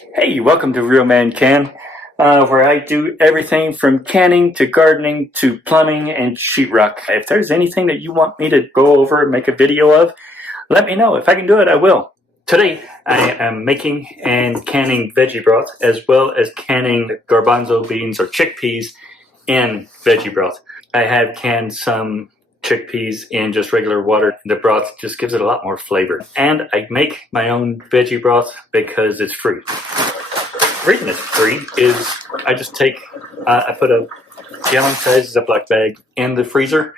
Hey, welcome to Real Man Can, where I do everything from canning to gardening to plumbing and sheetrock. If there's anything that you want me to go over and make a video of, let me know. If I can do it, I will. Today, I am making and canning veggie broth, as well as canning garbanzo beans or chickpeas in veggie broth. I have canned some chickpeas in just regular water. The broth just gives it a lot more flavor. And I make my own veggie broth because it's free. The reason it's free is I just take, I put a gallon-sized Ziploc bag in the freezer,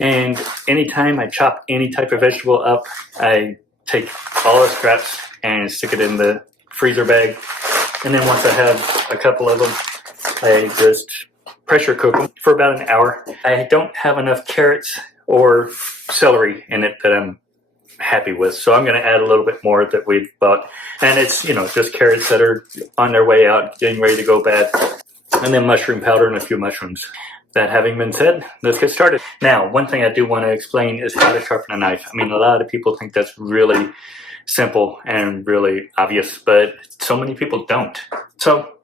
and anytime I chop any type of vegetable up, I take all the scraps and stick it in the freezer bag. And then once I have a couple of them, I just pressure cook them for about an hour. I don't have enough carrots or celery in it that I'm happy with, so I'm going to add a little bit more that we've bought, and it's just carrots that are on their way out, getting ready to go bad, and then mushroom powder and a few mushrooms. That having been said, let's get started. Now, one thing I do want to explain is how to sharpen a knife. I mean, a lot of people think that's really simple and really obvious, but so many people don't. So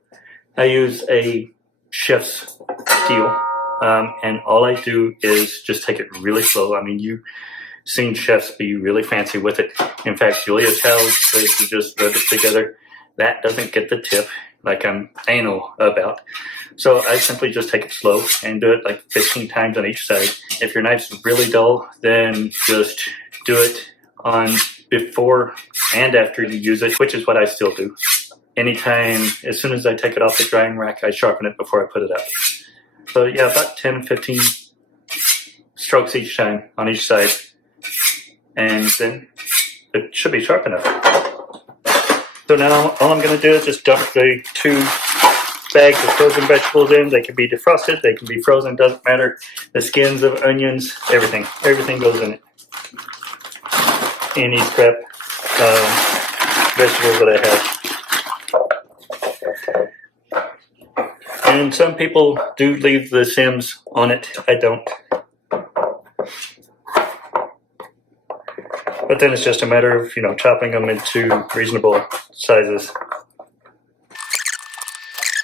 I use a chef's steel, and all I do is just take it really slow. I mean, you've seen chefs be really fancy with it. In fact, Julia Child's place to just rub it together. That doesn't get the tip like I'm anal about. So I simply just take it slow and do it like 15 times on each side. If your knife's really dull, then just do it on before and after you use it, which is what I still do. Anytime, as soon as I take it off the drying rack, I sharpen it before I put it up. So yeah, about 10, 15 strokes each time on each side. And then it should be sharp enough. So now all I'm going to do is just dump the 2 bags of frozen vegetables in. They can be defrosted, they can be frozen, doesn't matter. The skins of onions, everything goes in it. Any scrap vegetables that I have. And some people do leave the stems on it. I don't. But then it's just a matter of, chopping them into reasonable sizes.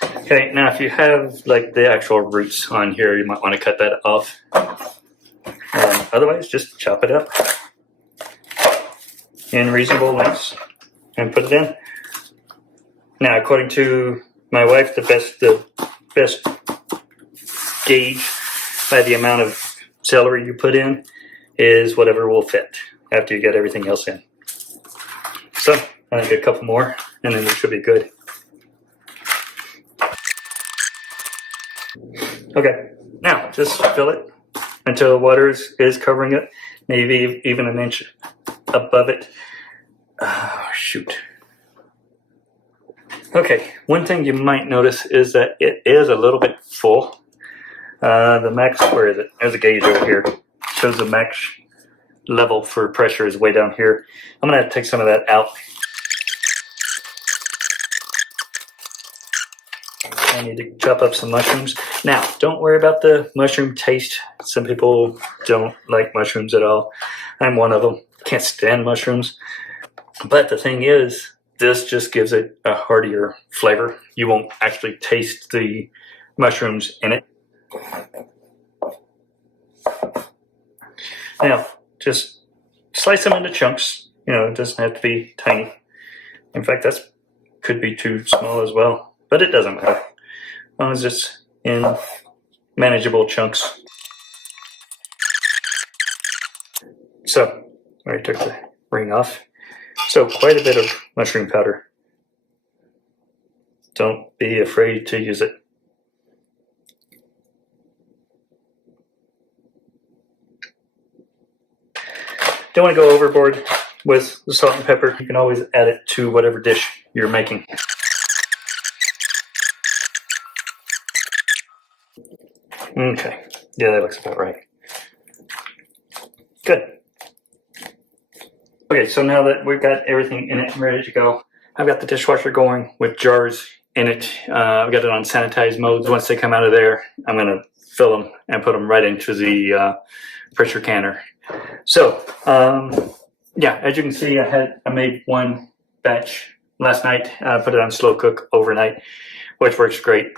Okay, now if you have like the actual roots on here, you might want to cut that off. Otherwise, just chop it up in reasonable lengths and put it in. Now, according to my wife, the best gauge by the amount of celery you put in is whatever will fit after you get everything else in. So I'll get a couple more and then it should be good. Okay, now just fill it until the water is covering it, maybe even an inch above it. Oh, shoot. Okay, one thing you might notice is that it is a little bit full. The max, where is it? There's a gauge over here. It shows the max level for pressure is way down here. I'm going to have to take some of that out. I need to chop up some mushrooms. Now, don't worry about the mushroom taste. Some people don't like mushrooms at all. I'm one of them. Can't stand mushrooms. But the thing is, this just gives it a heartier flavor. You won't actually taste the mushrooms in it. Now, just slice them into chunks. It doesn't have to be tiny. In fact, that could be too small as well, but it doesn't matter. As long as it's in manageable chunks. So, I already took the ring off. So, quite a bit of mushroom powder. Don't be afraid to use it. Don't want to go overboard with the salt and pepper. You can always add it to whatever dish you're making. Okay, yeah, that looks about right. Good. Okay, so now that we've got everything in it and ready to go, I've got the dishwasher going with jars in it. I've got it on sanitized modes. Once they come out of there, I'm going to fill them and put them right into the pressure canner. So, yeah, as you can see, I made one batch last night. I put it on slow cook overnight, which works great.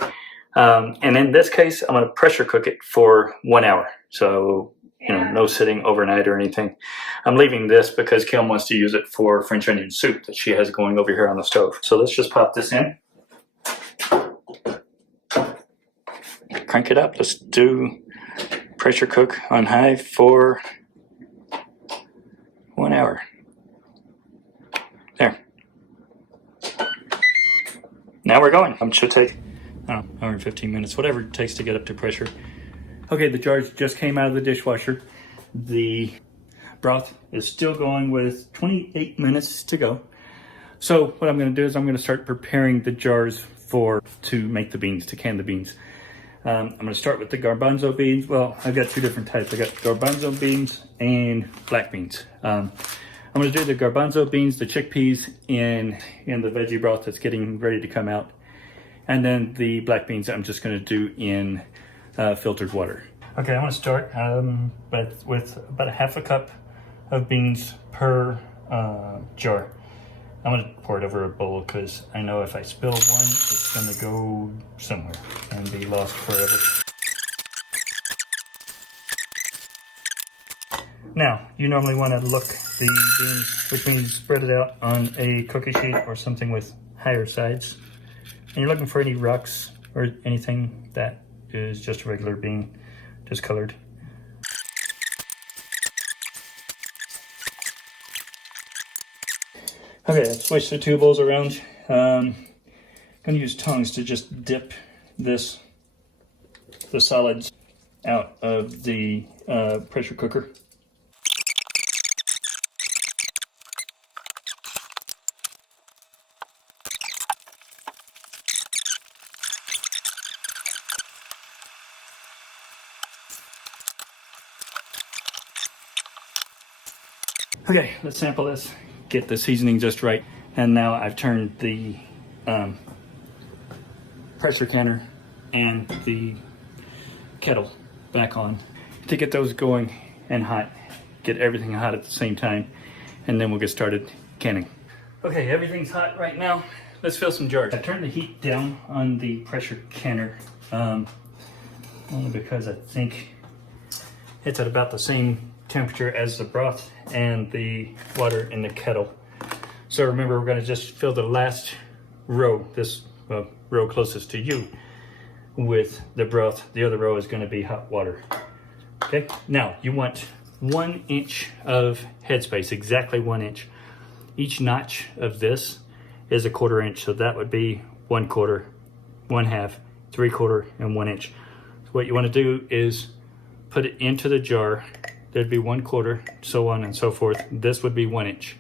And in this case, I'm going to pressure cook it for 1 hour. So, no sitting overnight or anything. I'm leaving this because Kim wants to use it for French onion soup that she has going over here on the stove. So let's just pop this in. Crank it up. Let's do pressure cook on high for 1 hour. There. Now we're going. It should take, I don't know, hour and 15 minutes, whatever it takes to get up to pressure. Okay, the jars just came out of the dishwasher. The broth is still going with 28 minutes to go. So what I'm going to do is I'm going to start preparing the jars to make the beans, to can the beans. I'm going to start with the garbanzo beans. Well, I've got two different types. I got garbanzo beans and black beans. I'm going to do the garbanzo beans, the chickpeas in the veggie broth that's getting ready to come out. And then the black beans I'm just going to do in filtered water. Okay, I'm going to start with about a half a cup of beans per jar. I'm going to pour it over a bowl because I know if I spill one, it's going to go somewhere and be lost forever. Now, you normally want to look the beans, which means spread it out on a cookie sheet or something with higher sides. And you're looking for any rocks or anything that is just a regular bean, just colored. Okay, I've switched the two bowls around. I'm going to use tongs to just dip the solids out of the pressure cooker. Okay, let's sample this, get the seasoning just right. And now I've turned the pressure canner and the kettle back on to get those going and hot. Get everything hot at the same time, and then we'll get started canning. Okay, everything's hot right now. Let's fill some jars. I turned the heat down on the pressure canner only because I think it's at about the same temperature as the broth and the water in the kettle. So remember, we're going to just fill the last row, this row closest to you, with the broth. The other row is going to be hot water. Okay, now you want 1 inch of headspace, exactly 1 inch. Each notch of this is a 1/4 inch, so that would be 1/4, 1/2, 3/4, and 1 inch. So what you want to do is put it into the jar. There'd be 1/4, so on and so forth. This would be 1 inch.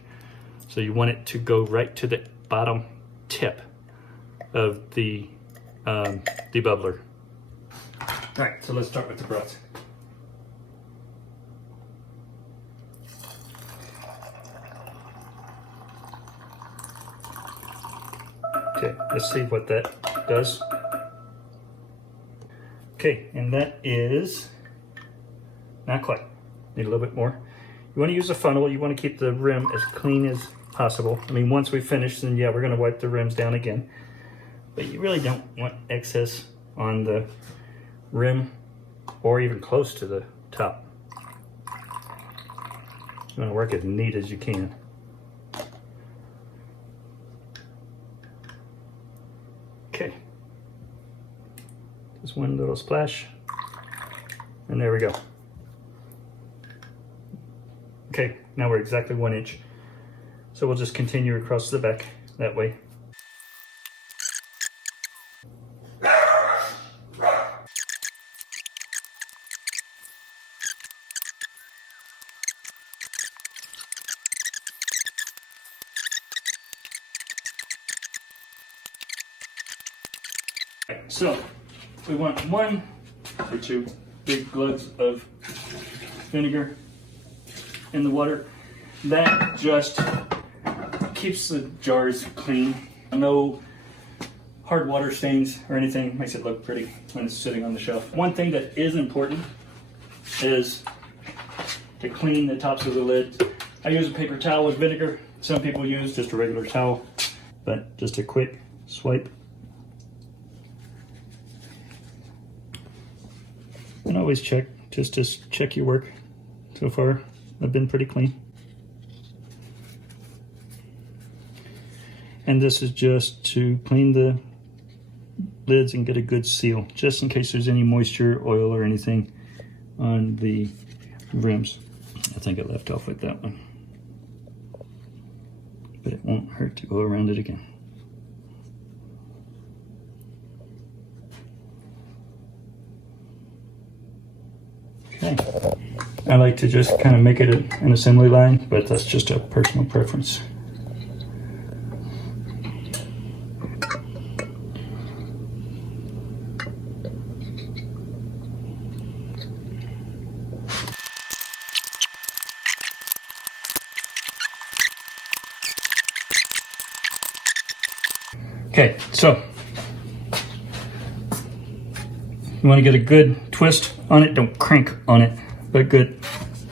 So you want it to go right to the bottom tip of the debubbler. All right, so let's start with the broth. Okay, let's see what that does. Okay, and that is not quite. Need a little bit more. You want to use a funnel. You want to keep the rim as clean as possible. I mean, once we finish, then yeah, we're going to wipe the rims down again. But you really don't want excess on the rim or even close to the top. You want to work as neat as you can. Okay. Just one little splash. And there we go. Okay, now we're exactly 1 inch. So we'll just continue across the back that way. So we want 1 or 2 big glugs of vinegar in the water. That just keeps the jars clean. No hard water stains or anything. Makes it look pretty when it's sitting on the shelf. One thing that is important is to clean the tops of the lid. I use a paper towel with vinegar. Some people use just a regular towel. but just a quick swipe. And always check, just check your work. So far, I've been pretty clean. And this is just to clean the lids and get a good seal, just in case there's any moisture, oil, or anything on the rims. I think I left off with that one, but it won't hurt to go around it again. Okay. I like to just kind of make it an assembly line, but that's just a personal preference. Okay, so you want to get a good twist on it. Don't crank on it, but good,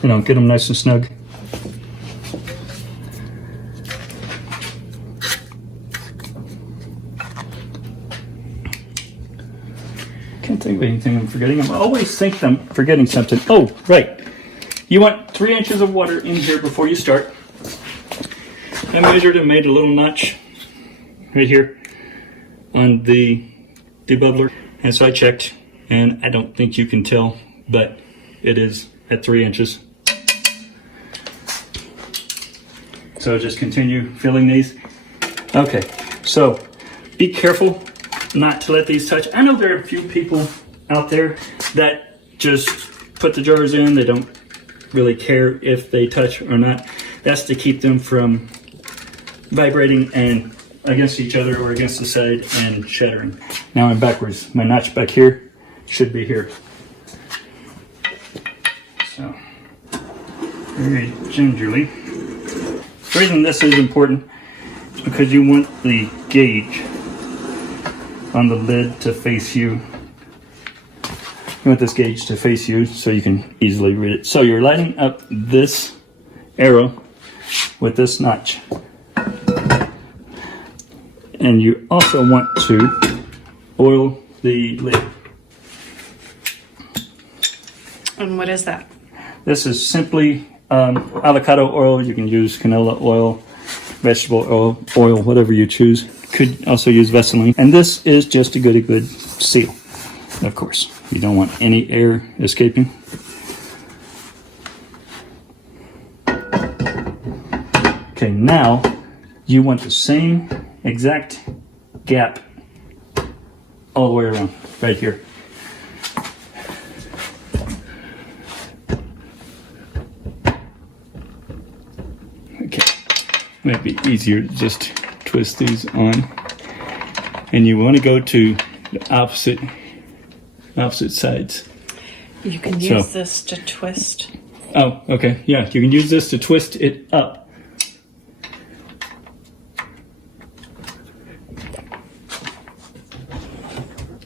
you know, get them nice and snug. Can't think of anything I'm forgetting. I always think I'm forgetting something. Oh, right. You want 3 inches of water in here before you start. I measured and made a little notch right here on the debubbler, and so I checked, and I don't think you can tell, but it is at 3 inches. So just continue filling these. Okay, so be careful not to let these touch. I know there are a few people out there that just put the jars in, they don't really care if they touch or not. That's to keep them from vibrating and against each other or against the side and shattering. Now I'm backwards. My notch back here should be here. So, very gingerly. The reason this is important is because you want the gauge on the lid to face you. You want this gauge to face you so you can easily read it. So you're lining up this arrow with this notch. And you also want to oil the lid. And what is that? This is simply avocado oil. You can use canola oil, vegetable oil, whatever you choose. Could also use Vaseline. And this is just to get a good seal, of course. You don't want any air escaping. Okay, now you want the same exact gap all the way around, right here. Okay, might be easier to just twist these on. And you want to go to the opposite sides. You can use this to twist. Oh, okay, yeah, you can use this to twist it up.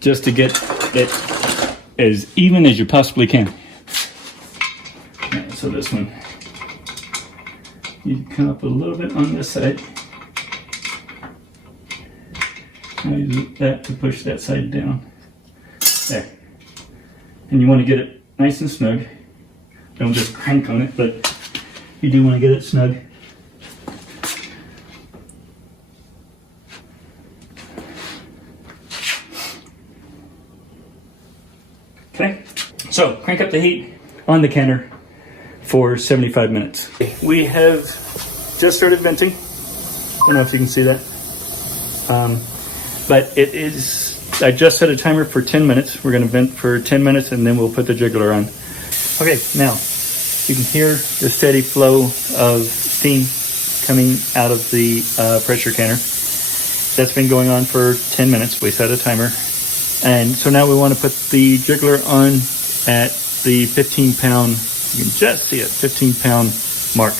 Just to get it as even as you possibly can. Right, so this one, you come up a little bit on this side. Now use that to push that side down. There. And you want to get it nice and snug. Don't just crank on it, but you do want to get it snug. Okay, so crank up the heat on the canner for 75 minutes. We have just started venting. I don't know if you can see that. But it is, I just set a timer for 10 minutes. We're gonna vent for 10 minutes and then we'll put the jiggler on. Okay, now you can hear the steady flow of steam coming out of the pressure canner. That's been going on for 10 minutes. We set a timer. And so now we want to put the jiggler on at the 15-pound, you can just see it, 15-pound mark.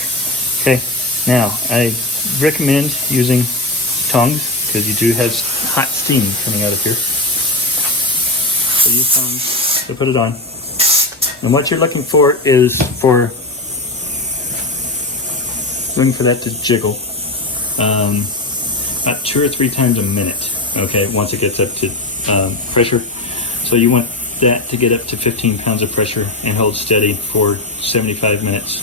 Okay, now I recommend using tongs because you do have hot steam coming out of here. So use tongs to put it on. And what you're looking for is for room for that to jiggle. about 2 or 3 times a minute. Okay, once it gets up to pressure. So you want that to get up to 15 pounds of pressure and hold steady for 75 minutes.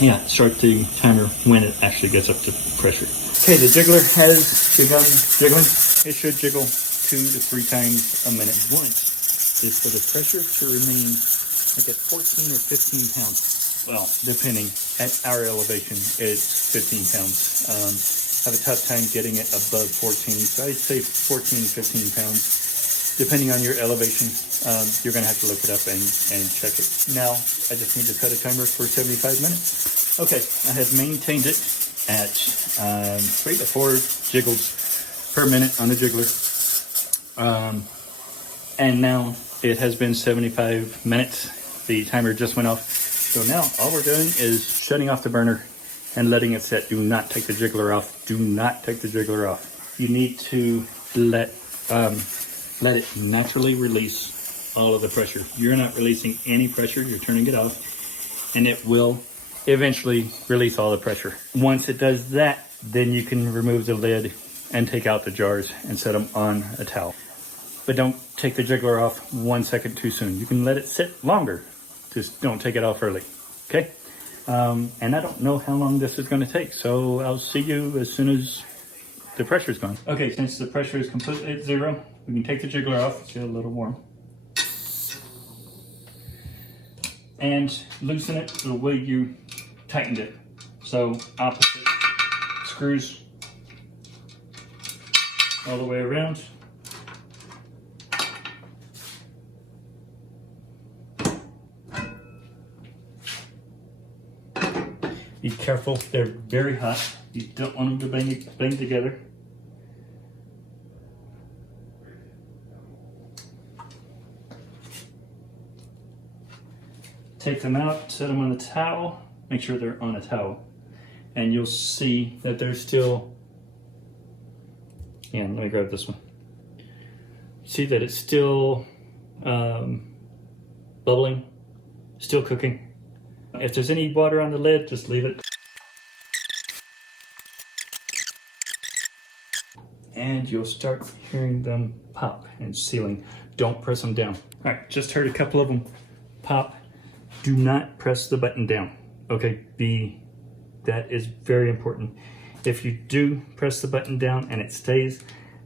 Yeah, start the timer when it actually gets up to pressure. Okay, the jiggler has begun jiggling. It should jiggle 2 to 3 times a minute. Once is for the pressure to remain like at 14 or 15 pounds. Well, depending. At our elevation, it's 15 pounds. Have a tough time getting it above 14, so I'd say 14, 15 pounds. Depending on your elevation, you're going to have to look it up and check it. Now, I just need to set a timer for 75 minutes. Okay, I have maintained it at 3 to 4 jiggles per minute on the jiggler. And now it has been 75 minutes. The timer just went off. So now all we're doing is shutting off the burner and letting it set. Do not take the jiggler off. Do not take the jiggler off. You need to let it naturally release all of the pressure. You're not releasing any pressure. You're turning it off, and it will eventually release all the pressure. Once it does that, then you can remove the lid and take out the jars and set them on a towel. But don't take the jiggler off 1 second too soon. You can let it sit longer. Just don't take it off early, okay? And I don't know how long this is going to take, so I'll see you as soon as the pressure's gone. Okay, since the pressure is completely at 0, we can take the jiggler off. It's a little warm. And loosen it the way you tightened it. So opposite screws all the way around. Be careful, they're very hot. You don't want them to bang together. Take them out, set them on the towel, make sure they're on a towel. And you'll see that they're still, let me grab this one. See that it's still bubbling, still cooking. If there's any water on the lid, just leave it. And you'll start hearing them pop and sealing. Don't press them down. All right, just heard a couple of them pop. Do not press the button down. Okay, that is very important. If you do press the button down and it stays,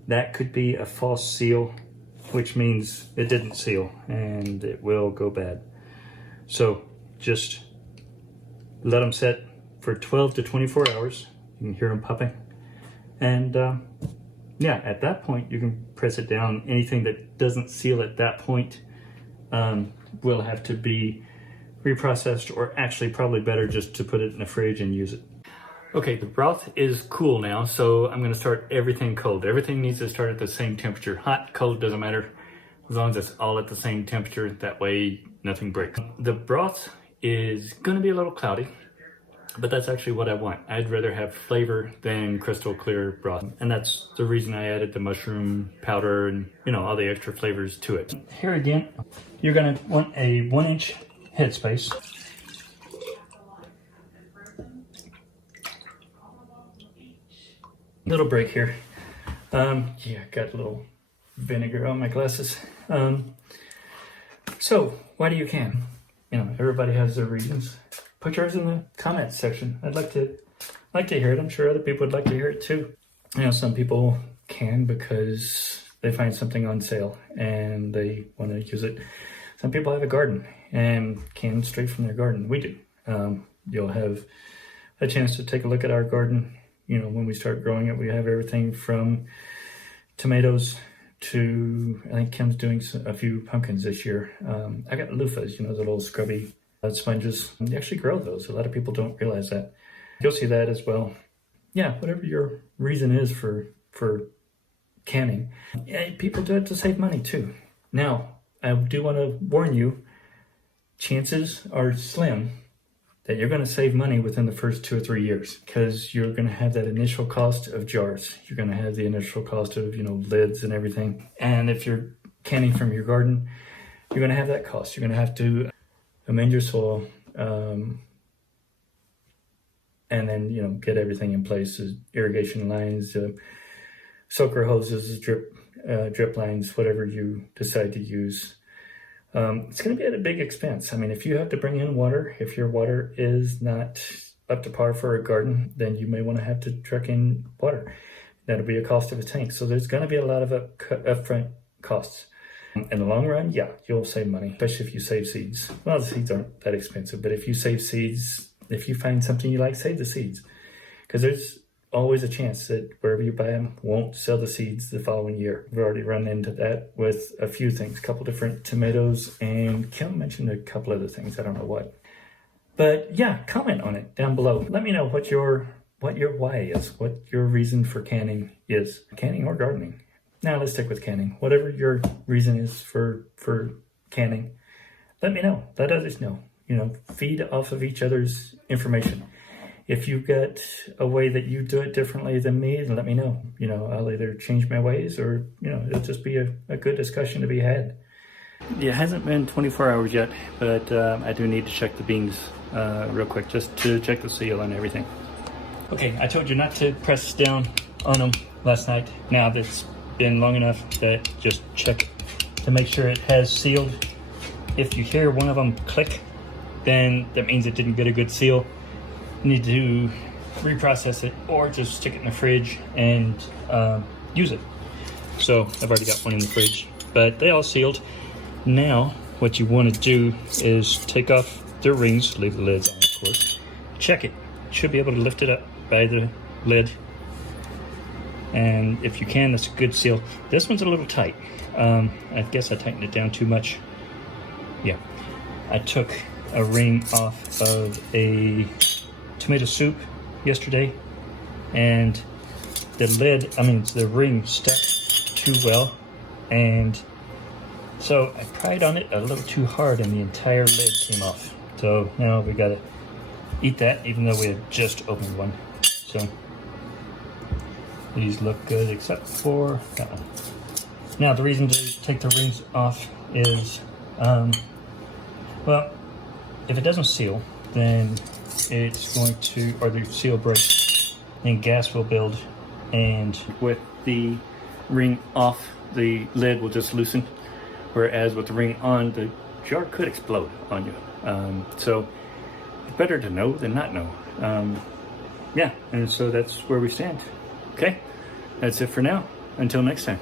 that could be a false seal, which means it didn't seal and it will go bad. So just let them set for 12 to 24 hours. You can hear them popping. And at that point, you can press it down. Anything that doesn't seal at that point will have to be reprocessed, or actually probably better just to put it in the fridge and use it. Okay, the broth is cool now, so I'm gonna start everything cold. Everything needs to start at the same temperature. Hot, cold, doesn't matter. As long as it's all at the same temperature, that way nothing breaks. The broth is gonna be a little cloudy, but that's actually what I want. I'd rather have flavor than crystal clear broth. And that's the reason I added the mushroom powder and all the extra flavors to it. Here again, you're gonna want a 1-inch headspace. Little break here. Got a little vinegar on my glasses. So why do you can? Everybody has their reasons. Put yours in the comments section. I'd like to hear it. I'm sure other people would like to hear it too. Some people can because they find something on sale and they want to use it. Some people have a garden and can straight from their garden. We do. You'll have a chance to take a look at our garden. When we start growing it, we have everything from tomatoes to, I think Kim's doing a few pumpkins this year. I got loofahs, the little scrubby sponges. You actually grow those. A lot of people don't realize that. You'll see that as well. Whatever your reason is for canning. People do it to save money too. Now, I do want to warn you, chances are slim that you're going to save money within the first 2 or 3 years, because you're going to have that initial cost of jars. You're going to have the initial cost of, lids and everything. And if you're canning from your garden, you're going to have that cost. You're going to have to amend your soil, and then, you know, get everything in place, irrigation lines, soaker hoses, drip lines, whatever you decide to use. It's going to be at a big expense. I mean, if you have to bring in water, if your water is not up to par for a garden, then you may want to have to truck in water. That'll be a cost of a tank. So there's going to be a lot of upfront costs. In the long run, yeah, you'll save money, especially if you save seeds. Well, the seeds aren't that expensive, but if you save seeds, if you find something you like, save the seeds. Because there's always a chance that wherever you buy them won't sell the seeds the following year. We've already run into that with a few things, a couple different tomatoes, and Kim mentioned a couple other things, I don't know what. But yeah, comment on it down below. Let me know what your why is, what your reason for canning is, canning or gardening. Now let's stick with canning. Whatever your reason is for canning, let me know, let others know. You know, feed off of each other's information. If you've got a way that you do it differently than me, then let me know. You know, I'll either change my ways or, you know, it'll just be a good discussion to be had. It hasn't been 24 hours yet, but I do need to check the beans real quick, just to check the seal and everything. Okay, I told you not to press down on them last night. Now that's been long enough that just check it to make sure it has sealed. If you hear one of them click, then that means it didn't get a good seal. You need to reprocess it or just stick it in the fridge and use it. So I've already got one in the fridge, but they all sealed. Now what you want to do is take off the rings, leave the lids on of course, check it. You should be able to lift it up by the lid, and if you can, that's a good seal. This one's a little tight. I guess I tightened it down too much. Yeah, I took a ring off of a tomato soup yesterday, and the ring stuck too well, and so I pried on it a little too hard and the entire lid came off. So now we gotta eat that, even though we had just opened one. So these look good except for that one. Now the reason to take the rings off is, well, if it doesn't seal, then it's going to, or the seal breaks, and gas will build, and with the ring off, the lid will just loosen, whereas with the ring on, the jar could explode on you. So it's better to know than not know. Yeah, and so that's where we stand. Okay, that's it for now. Until next time.